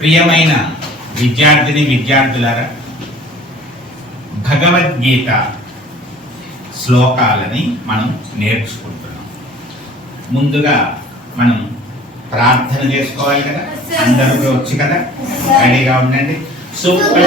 ప్రియమైన విద్యార్థిని విద్యార్థులారా భగవద్గీత శ్లోకాలని మనం నేర్చుకుంటున్నాం. ముందుగా మనం ప్రార్థన చేసుకోవాలి కదా? అందరూ వచ్చి కదా? రెడీగా ఉండండి. శుక్ల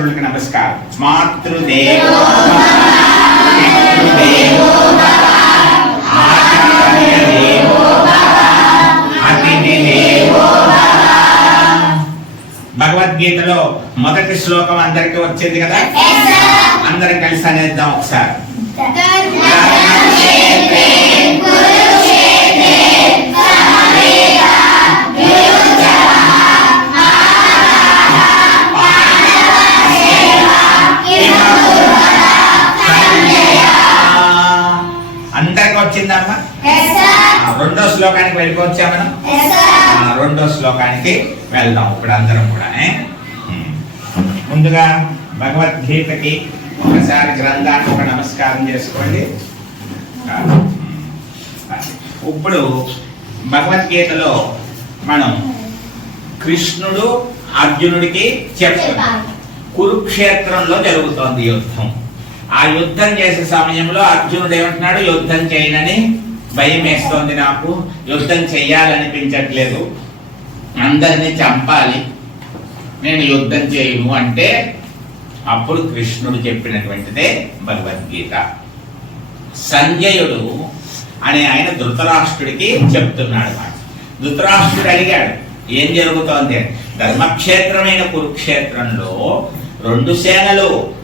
తల్లిదండ్రులకు నమస్కారం. మాతృదేవో భగవద్గీతలో మొదటి శ్లోకం అందరికి వచ్చేది కదా? అందరం కలిసి అనేద్దాం ఒకసారి. రెండో శ్లోకానికి వెళ్ళిపోవచ్చా మనం? రెండో శ్లోకానికి వెళ్దాం ఇప్పుడు అందరం కూడా. ముందుగా భగవద్గీతకి ఒకసారి గ్రంథానికి ఒక నమస్కారం చేసుకోండి. ఇప్పుడు భగవద్గీతలో మనం కృష్ణుడు అర్జునుడికి చెప్తున్నాడు కురుక్షేత్రంలో జరుగుతోంది యుద్ధం. ఆ యుద్ధం చేసే సమయంలో అర్జునుడు ఏమంటున్నాడు? యుద్ధం చేయనని భయం వేస్తోంది నాకు. యుద్ధం చెయ్యాలనిపించట్లేదు అందరినీ చంపాలి. నేను యుద్ధం చేయను అంటే అప్పుడు కృష్ణుడు చెప్పినటువంటిదే భగవద్గీత. సంజయుడు అనే ఆయన ధృతరాష్ట్రుడికి చెప్తున్నాడు ధృతరాష్ట్రుడు అడిగాడు ఏం జరుగుతోంది? ధర్మక్షేత్రమైన కురుక్షేత్రంలో రెండు సేనలు.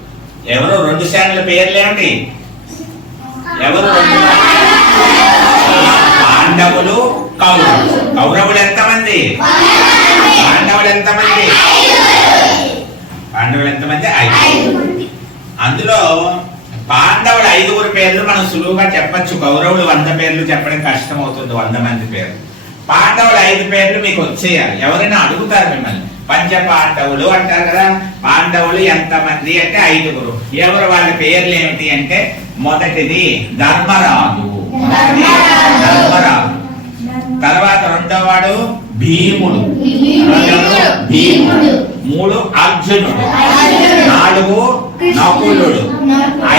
ఎవరు రెండు సేనల పేర్లు ఎవరు రెండు? పాండవులు కౌరవులు కౌరవులు ఎంతమంది? పాండవులు ఎంతమంది? పాండవులు ఎంతమంది? ఐదు. అందులో పాండవులు ఐదుగురు పేర్లు మనం సులువుగా చెప్పొచ్చు. కౌరవులు వంద పేర్లు చెప్పడం కష్టం అవుతుంది వంద మంది పేర్లు. పాండవులు ఐదు పేర్లు మీకు వచ్చేయాలి. ఎవరైనా అడుగుతారు మిమ్మల్ని. పంచ పాండవులు అంటారు కదా పాండవులు ఎంతమంది అంటే ఐదుగురు. ఎవరు వాళ్ళ పేర్లు ఏమిటి అంటే మొదటిది మొదటిది ధర్మరాజు. తర్వాత రెండో వాడు భీముడు. భీముడు. మూడు అర్జునుడు. నాలుగు నకులుడు.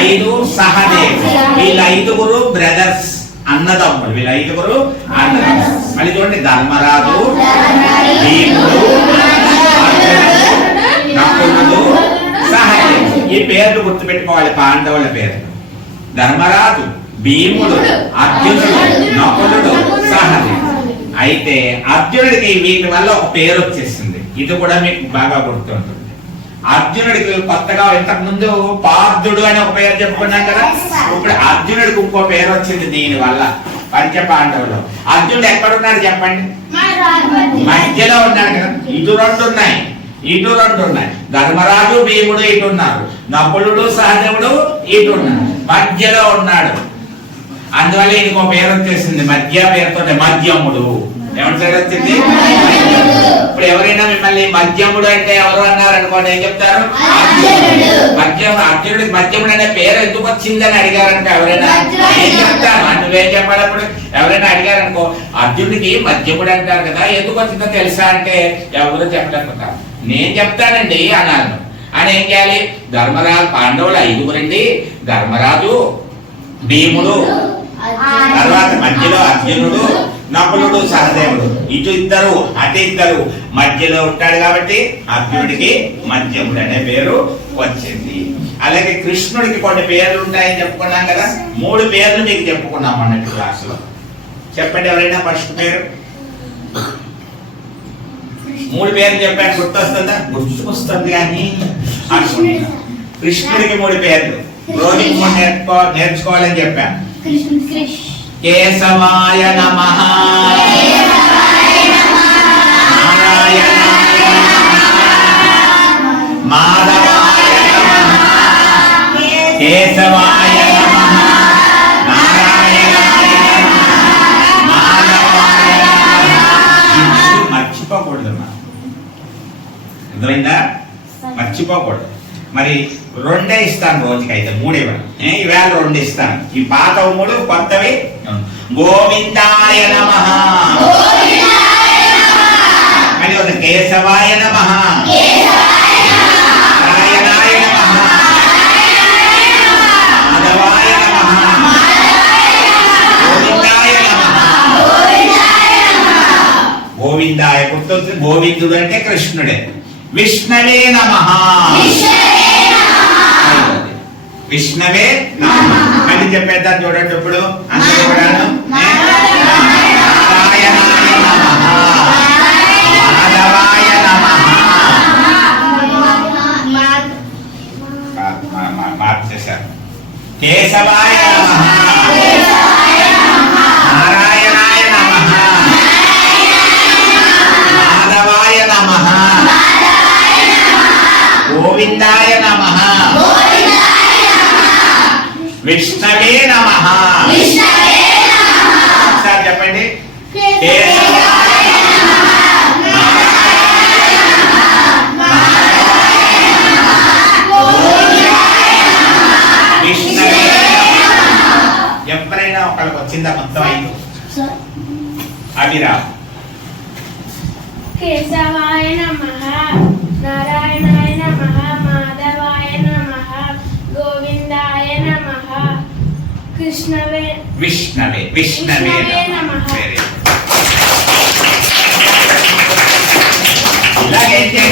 ఐదు సహదేవుడు. వీళ్ళ ఐదుగురు బ్రదర్స్ అన్నదమ్ములు. వీళ్ళ ఐదుగురు అన్నదమ్ములు. మళ్ళీ చూడండి ధర్మరాజు భీముడు నకులుడు. సహదేవుడు. ఈ పేర్లు గుర్తుపెట్టుకోవాలి పాండవుల పేర్లు. ధర్మరాజు భీముడు అర్జునుడు నకులుడు సహదేవుడు అయితే అర్జునుడికి వీటి వల్ల ఒక పేరు వచ్చేసింది. ఇది కూడా మీకు బాగా గుర్తుంటుంది. అర్జునుడికి కొత్తగా ఇంతకు ముందు పార్థుడు అని ఒక పేరు చెప్పుకున్నాం కదా? ఇప్పుడు అర్జునుడికి ఇంకో పేరు వచ్చింది దీని వల్ల పంచపాండవులు అర్జునుడు ఎక్కడున్నాడు చెప్పండి? మధ్యలో ఉన్నాడు కదా? ఇటు రెండు ఉన్నాయి. ఇటు రెండు ఉన్నాయి. ధర్మరాజు భీముడు ఇటు ఉన్నారు. నకులుడు సహదేవుడు ఇటు ఉన్నారు. మధ్యలో ఉన్నాడు. అందువల్ల ఈయనకు ఒక పేరు వచ్చేసింది మధ్య పేరుతో మధ్యముడు. ఏమని పేరు వచ్చింది ఇప్పుడు ఎవరైనా మిమ్మల్ని మధ్యముడు అంటే ఎవరు అన్నారు అనుకోండి ఏం చెప్తారు? మధ్యం అర్జునుడికి మధ్యముడు అనే పేరు ఎందుకు వచ్చిందని అడిగారనుకో ఎవరైనా? ఏం చెప్తాను నువ్వేం చెప్పాలి అప్పుడు ఎవరైనా అడిగారనుకో అర్జునుడికి మధ్యముడు అంటారు కదా ఎందుకు వచ్చిందో తెలుసా అంటే ఎవరు చెప్పలేకపోతారు. నేను చెప్తానండి అన్నాను. అని ఏం చేయాలి? ధర్మరాజు పాండవులు ఐదుగురండి. ధర్మరాజు భీముడు తర్వాత మధ్యలో అర్జునుడు నకులుడు సహదేవుడు. ఇటు ఇద్దరు అటు ఇద్దరు మధ్యలో ఉంటాడు కాబట్టి అర్జునుడికి మధ్యముడు అనే పేరు వచ్చింది. అలాగే కృష్ణుడికి కొన్ని పేర్లు ఉంటాయని చెప్పుకున్నాం కదా. మూడు పేర్లు మీకు చెప్పుకున్నాం అన్నట్టు క్లాసులో. చెప్పండి ఎవరైనా ఫస్ట్ పేరు? మూడు పేర్లు చెప్పాను గుర్తొస్తుందా? గుర్తుకొస్తుంది కానీ. కృష్ణుడికి మూడు పేర్లు. రోజుకి మూడు నేర్చుకో నేర్చుకోవాలని చెప్పాను. కృష్ణ కృష్ణ కేశవాయ నమ. మాధవాయ నమ. కేశవాయ నమ. నారాయణాయ నమ. మాధవాయ నమ. మర్చిపోకూడదు అర్థమైందా మర్చిపోకూడదు మరి రెండే ఇస్తాను రోజుకైతే అయితే మూడు ఇవ్వను ఈవేళ రెండు ఇస్తాను. ఈ పాత మూడు కొత్తవి గోవిందాయ నమ. మరి ఒక కేశవాయ నమ. నారాయణాయ నమ. మాధవాయ నమ. గోవిందాయ నమ. గోవిందాయ గుర్తొచ్చింది. గోవిందుడు అంటే కృష్ణుడే. విష్ణవే నమ. విష్ణవే నమ. అని చెప్పేద్దాం చూడండి ఇప్పుడు. అందరూ కూడాను. ఒకళ్ళకి వచ్చిందా మొత్తం ఐదు అభిరామ్ కేశవాయ నమ నారాయణాయ నమ మాధవాయ నమ గోవిందాయ నమ కృష్ణవే విష్ణవే విష్ణవే నమః. ఇలాగైతే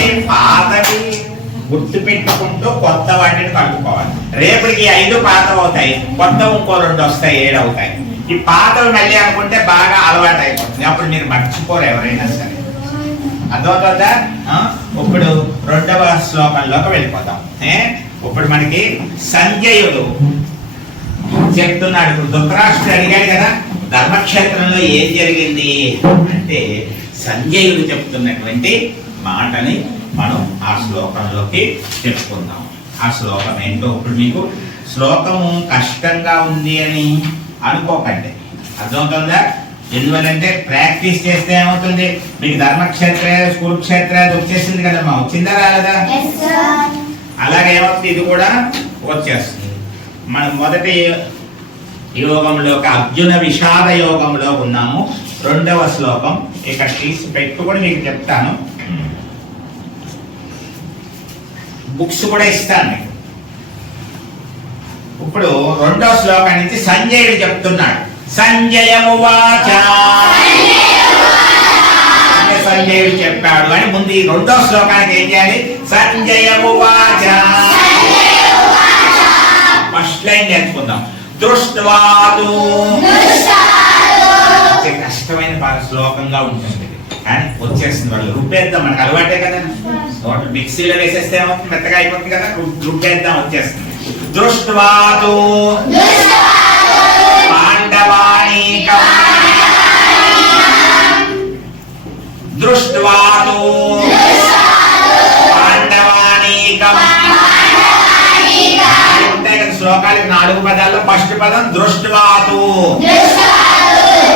గుర్తు పెట్టుకుంటూ కొత్త వాటిని పట్టుకోవాలి రేపటికి ఐదు పాత అవుతాయి. కొత్త ఇంకో రెండు వస్తాయి ఏడు అవుతాయి. ఈ పాతవి మళ్ళీ అనుకుంటే బాగా అలవాటు అయిపోతుంది. అప్పుడు మీరు మర్చిపోరు ఎవరైనా సరే. అర్థమవుతుందా? ఆ? ఇప్పుడు రెండవ శ్లోకంలోకి వెళ్ళిపోతాం. ఏ? ఇప్పుడు మనకి సంజయుడు చెప్తున్నాడు. ఇప్పుడు ధృతరాష్ట్రుడు అడిగాడు కదా ధర్మక్షేత్రంలో ఏం జరిగింది? అంటే సంజయుడు చెప్తున్నటువంటి మాటని మనం ఆ శ్లోకంలోకి చెప్పుకుందాం ఆ శ్లోకం ఏంటో ఇప్పుడు మీకు? శ్లోకము కష్టంగా ఉంది అని అనుకోకండి. అర్థమవుతుందా ఎందువల్లంటే ప్రాక్టీస్ చేస్తే ఏమవుతుంది? మీకు ధర్మక్షేత్ర కురుక్షేత్ర వచ్చేసింది కదమ్మా. వచ్చిందా రాలేదా? అలాగే ఏమవుతుంది? ఇది కూడా వచ్చేస్తుంది. మనం మొదటి యోగంలోకి అర్జున విషాద యోగంలో ఉన్నాము. రెండవ శ్లోకం ఇక్కడ తీసి పెట్టుకొని మీకు చెప్తాను. బుక్స్ కూడా ఇస్తాను మీకు ఇప్పుడు రెండవ శ్లోకం నుంచి సంజయుడు చెప్తున్నాడు. సంజయమువాచ అంటే సంజయుడు చెప్పాడు అని ముందు ఈ రెండో శ్లోకానికి ఏం చేయాలి? సంజయమువాచ ఫస్ట్ లైన్ నేర్చుకుందాం. దృష్ట్వాదు కష్టమైన శ్లోకంగా ఉంటుంది. వచ్చేస్తుంది వాళ్ళు రుబ్బేద్దాం మనకు అలవాటే కదా. నోట్లు మిక్సీలో వేసేస్తే ఏమవుతుంది మెత్తగా అయిపోతుంది కదా. రుబ్బేద్దాం వచ్చేస్తుంది దృష్ట్వాదు పాండవానీకం దృష్ట్వాదు పాండవానీకం ఉంటాయి కదా శ్లోకాలకి నాలుగు పదాల్లో. ఫస్ట్ పదం దృష్ట్వాతు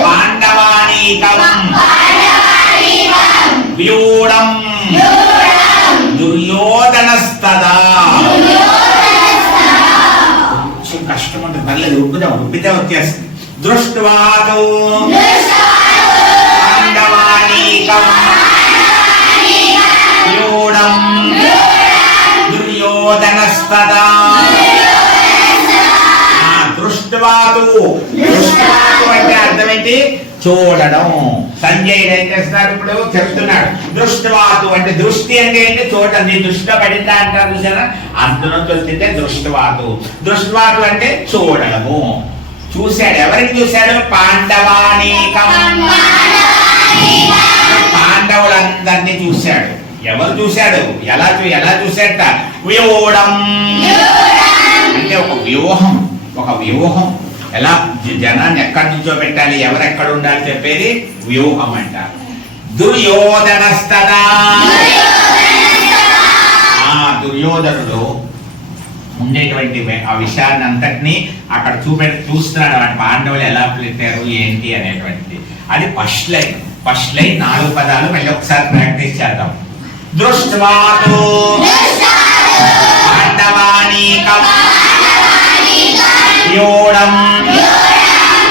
పాండవానీకం వ్యూఢం దుర్యోధనస్తదా. కొంచెం కష్టం ఉంటుంది పర్లేదు రుబ్బుదాం రుబ్బితే వచ్చేస్తుంది. దృష్ట్వాదు. పాండవానీకం. వ్యూఢం దుర్యోధనస్తదా. దృష్టవాతు అంటే అర్థం ఏంటి చూడడం. సంజయుడు ఏం చేస్తున్నాడు ఇప్పుడు? చెప్తున్నాడు. దృష్టవాతు అంటే దృష్టి అంటే ఏంటి? చూడటం నీ దృష్టిలో పడిందా అంటారు చూసారా? అందులో తెలిసిందే దృష్టవాతు. దృష్టవాతు అంటే చూడడము. చూశాడు. ఎవరికి చూశాడు? పాండవానీకం పాండవులందరినీ చూశాడు. ఎవరు చూశాడు? ఎలా ఎలా చూశాడట? వ్యూఢం అంటే ఒక వ్యూహం. ఒక వ్యూహం. ఎలా? జనాన్ని ఎక్కడి నుంచో పెట్టాలి ఎవరెక్కడ ఉండాలి చెప్పేది వ్యూహం అంటారు దుర్యోధనస్తదా? ఆ దుర్యోధనుడు ఉండేటువంటి ఆ విషయాన్ని అంతటినీ అక్కడ చూపె చూస్తున్నాడు. ఆ పాండవులు ఎలా పెట్టారు ఏంటి అనేటువంటిది. అది ఫస్ట్ లైన్. ఫస్ట్ లైన్ నాలుగు పదాలు మళ్ళీ ఒకసారి ప్రాక్టీస్ చేద్దాం. దృష్ట్వాతో. యోడం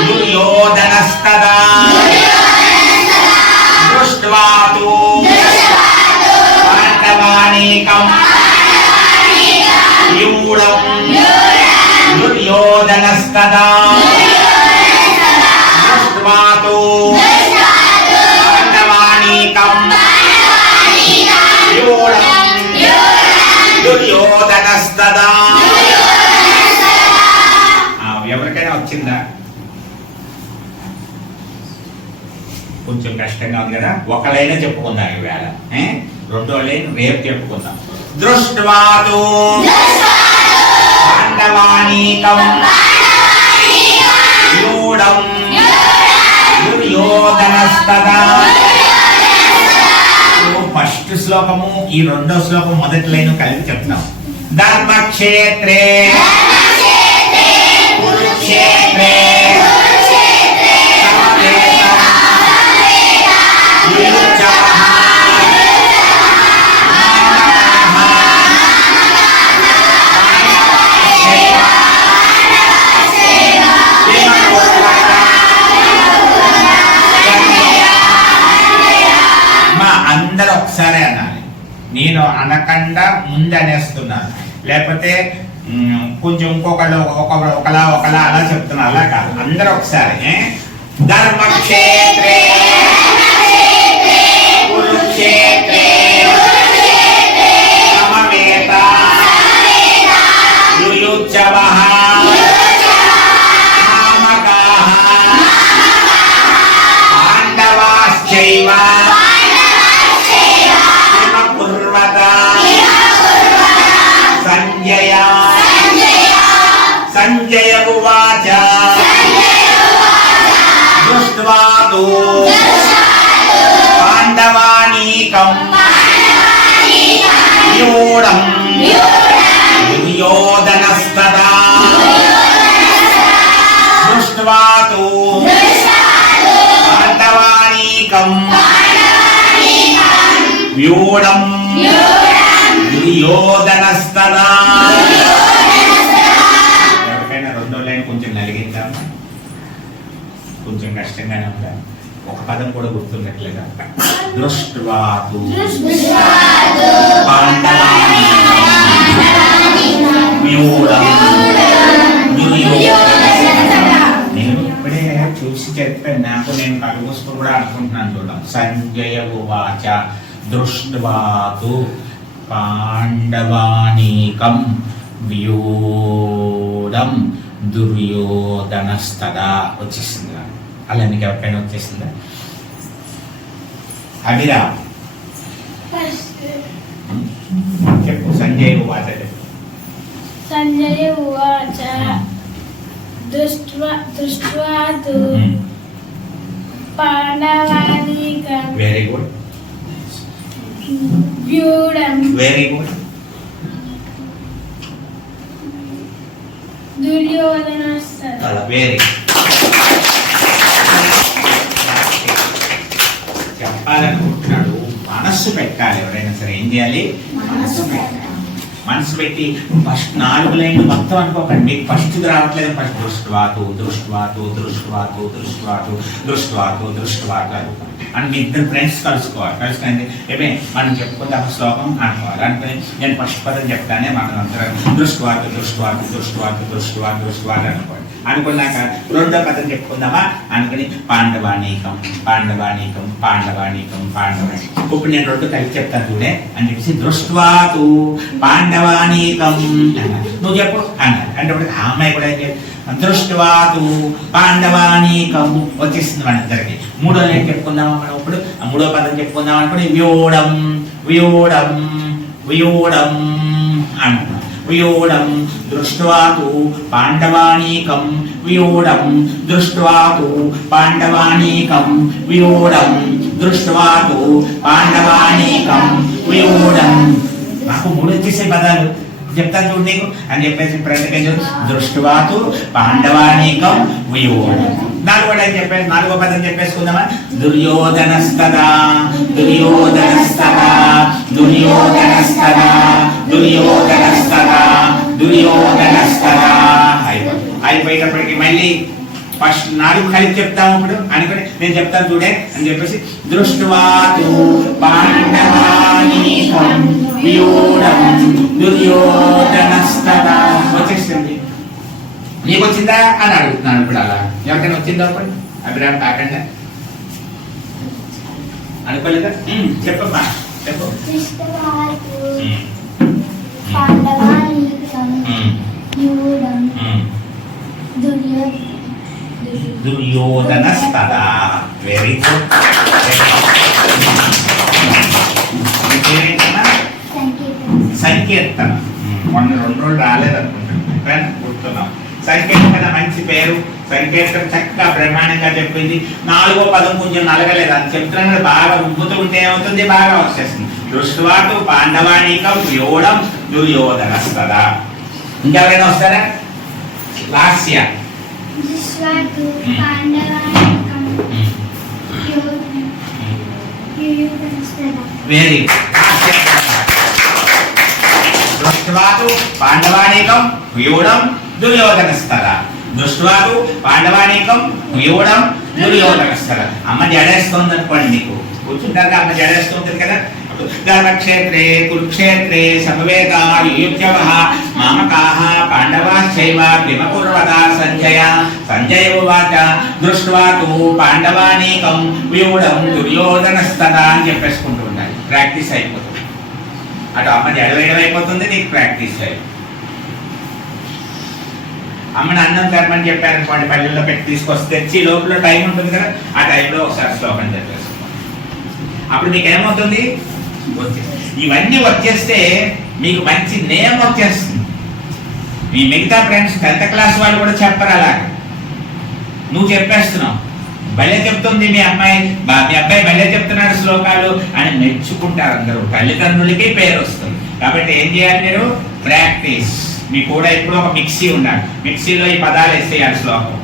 దుర్యోధనస్తదా. దృష్ట్వాతో. పాండవానీకం యూఢం దుర్యోధనస్తదా. కదా? ఒక చెప్పుకుందాం ఈవేళ. ఏ? రెండో లైన్ రేపు చెప్పుకుందాం. దృష్ట్వాతో పాండవానీకం. యూఢం. దుర్యోధనస్తదా. ఫస్ట్ శ్లోకము ఈ రెండో శ్లోకం మొదటి లైన్ కలిపి చెప్తున్నాం. ధర్మక్షేత్రే. అనకుండా ముందనేస్తున్నాను లేకపోతే కొంచెం ఇంకొకళ్ళు ఒక ఒకలా ఒకలా అలా చెప్తున్నా. అలా కాదు. అందరూ ఒకసారి ధర్మక్షేత్రే కురుక్షేత్రే. పాండవానీకం యూఢం దుర్యోధనస్తదా దృష్ట్వా తు పాండవానీకం వ్యూఢం దుర్యోధనస్తదా కూడా గుర్తున్నట్లేదా? దృష్ట్వాతు నేను ఇప్పుడే చూసి చెప్పాను. నాకు నేను మూసుకుని కూడా అనుకుంటున్నాను చూద్దాం సంజయ ఉవాచ దృష్ట్వాతు పాండవానీకం వ్యూఢం దుర్యోధనస్తదా. వచ్చేసిందా అలా మీకు ఎవరికైనా వచ్చేసిందా? అభిరా చెప్పు సంజయ్ ఉవాచ. సంజయ ఉవాచ దృష్ట్వా దృష్ట్వా. పాండవానీకం వెరీ గుడ్ వ్యూఢం. వెరీ గుడ్ దుర్యోధనస్తదా వెరీ చెప్పాలనుకుంటున్నాడు. మనస్సు పెట్టాలి ఎవరైనా సరే. ఏం చేయాలి? మనస్సు పెట్టాలి. మనసు పెట్టి ఫస్ట్ నాలుగు లైన్లు మొత్తం అనుకోకండి. మీకు ఫస్ట్ రావట్లేదు ఫస్ట్ దృష్టివాతు దృష్టివాతు దృష్టివాతు దృష్టివాతు దృష్టివాతు దృష్టివాతు అనుకోండి. అని మీ ఇద్దరు ఫ్రెండ్స్ కలుసుకోవాలి. కలుసుకుంది ఏమే? మనం చెప్పుకుందాం శ్లోకం అనుకోవాలి. అనుకుని నేను ఫస్ట్ పదం చెప్తానే మనం అందరం దృష్టివాతు దృష్టివాతు దృష్టివాతు దృష్టివాతు దృష్టివాతు అనుకోండి. అనుకున్నాక రెండో పదం చెప్పుకుందామా? అనుకుని పాండవానీకం పాండవానీకం పాండవానీకం పాండవానీకం ఇప్పుడు నేను రెండు కలిసి చెప్తాను చూడే అని చెప్పేసి దృష్ట్వాతు పాండవానీకం. నువ్వు చెప్పు అన్నారు అంటే ఇప్పుడు ఆ అమ్మాయి కూడా ఏం పాండవానీకం వచ్చేసింది మన ఇద్దరికి మూడో నేను చెప్పుకుందామా మనం ఇప్పుడు? మూడో పదం చెప్పుకుందాం అనుకుని వ్యూఢం వ్యూఢం వ్యూఢం అంటున్నాం వియోడం దృష్ట్వా తు పాండవానీకం వియోడం దృష్ట్వా తు పాండవానీకం వియోడం దృష్ట్వా తు పాండవానీకం వియోడం. నాకు మూడు వచ్చేసే పదాలు. చెప్తాను చూడు నీకు. అని చెప్పేసి ప్రతికేజు దృష్ట్వాతు పాండవానీకం వియోడం. నాలుగో అని చెప్పేసి నాలుగో పదం చెప్పేసుకుందామా? దుర్యోధనస్తదా దుర్యోధనస్తదా దుర్యోధనస్తదా దుర్యోధన దుర్యోధనస్తదా అయిపోయి అయిపోయేటప్పటికి మళ్ళీ ఫస్ట్ నాలుగు కలిపి చెప్తాము ఇప్పుడు. అనుకుని నేను చెప్తాను చూడే అని చెప్పేసి దృష్ట్వాతు వ్యూఢం వచ్చేసింది. నీకు వచ్చిందా అని అడుగుతున్నాను ఇప్పుడు అలా. ఎవరికైనా వచ్చిందా అప్పుడు? అభిరామ్ కాకుండా అనుకోలేదా? చెప్పమ్మా. చెప్పు. దృష్టవాతు ఉమ్, పాండవానీకం ఉమ్, యూఢం ఉమ్. దుర్యో దుర్యోధనస్తదా వెరీ గుడ్ సంకేతం సంకీర్తన మొన్న రెండు రోజులు రాలేదనుకుంటున్నాను. గుర్తున్నాం. సంకీర్తన మంచి పేరు. సంకీర్తన చక్కగా బ్రహ్మాండంగా చెప్పింది. నాలుగో పదం కొంచెం నలగలేదు. అది చెప్తున్నాను బాగా ఉబ్బుతూ ఉంటే ఏమవుతుంది? బాగా వచ్చేస్తుంది. దృష్టివాటు పాండవానీకం యోడం దుర్యోధనస్తదా ఇంకెవరైనా వస్తారా లాస్య వెరీ దృష్ట్వాతు పాండవానీకం వ్యూఢం దుర్యోధనస్తర దృష్ట్వాతు పాండవానీకం వ్యూఢం దుర్యోధనస్తర అమ్మ జడేస్తోంది అనుకోండి నీకు. కూర్చుంటారు అమ్మ జడేస్తుంటుంది కదా? ధర్మక్షేత్రే కురుక్షేత్రే సమవేతా మామకా మామకాః పాండవాశ్చైవ కిమకుర్వత సంజయ సంజయ ఉవాచ దృష్ట్వా తు పాండవానీకం వ్యూఢం దుర్యోధనస్తదా అని చెప్పేసుకుంటూ ఉండాలి. ప్రాక్టీస్ అయిపోతుంది. అటు అమ్మ జడవేయడం నీకు ప్రాక్టీస్ అయిపోతుంది అమ్మని అన్నం చెప్పారు చెప్పారనుకోండి పల్లెల్లో పెట్టి తీసుకొస్తే తెచ్చి లోపల టైం ఉంటుంది కదా ఆ టైంలో ఒకసారి శ్లోకం చెప్పేసుకోండి. అప్పుడు మీకు ఏమవుతుంది వచ్చే- ఇవన్నీ వచ్చేస్తే మీకు మంచి నేమ్ వచ్చేస్తుంది. మీ మిగతా ఫ్రెండ్స్ టెన్త్ క్లాస్ వాళ్ళు కూడా చెప్పరు అలాగే. నువ్వు చెప్పేస్తున్నావు. భలే చెప్తుంది మీ అమ్మాయి. బా- మీ అబ్బాయి భలే చెప్తున్నాడు శ్లోకాలు అని మెచ్చుకుంటారు అందరూ. తల్లిదండ్రులకి పేరు వస్తుంది. కాబట్టి ఏం చేయాలి మీరు? ప్రాక్టీస్ మీ కూడా ఇప్పుడు ఒక మిక్సీ ఉండాలి. మిక్సీలో ఈ పదాలు వేసేయాలి శ్లోకం.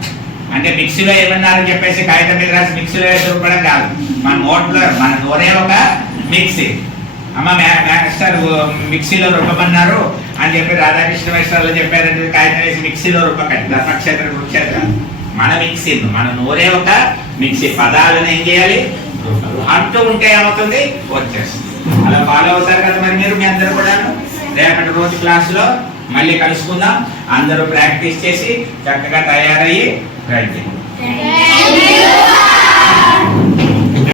అంటే మిక్సీలో ఏమన్నారని చెప్పేసి కాగితం మీద రాసి మిక్సీలో వేసుకోవడం కాదు. మన నోట్లో మన నోరే ఒక మిక్సీ. అమ్మ మే- మాస్టర్ మిక్సీలో రుబ్బమన్నారు అని చెప్పి రాధాకృష్ణ మేస్టర్లు చెప్పారంటే కాగితం వేసి మిక్సీలో రుబ్బకండి. ధర్మక్షేత్ర కురుక్షేత్ర. మన మిక్సీ మన నోరే ఒక మిక్సీ. పదాలను ఏం చేయాలి? అంటూ ఉంటే ఏమవుతుంది? వచ్చేస్తుంది. అలా ఫాలో అవుతారు కదా మరి మీరు మీ అందరూ కూడా రేపటి రోజు క్లాసులో మళ్ళీ కలుసుకుందాం. అందరూ ప్రాక్టీస్ చేసి చక్కగా తయారయ్యి రైట్